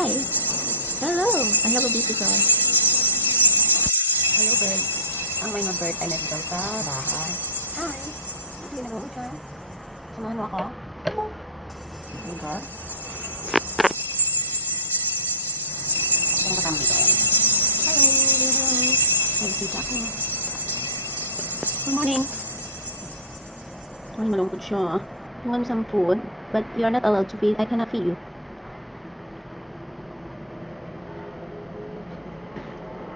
Hi. Hello. I have a visitor. Hello, bird. Ang may bird ay nandito sa bahay. Hi. Hindi na mo siya. Samahan mo ako. Diba? Ang kasama dito. Hello. May bisita ako. Good morning. Ay, malungkot siya. You want some food, but you are not allowed to feed. I cannot feed you.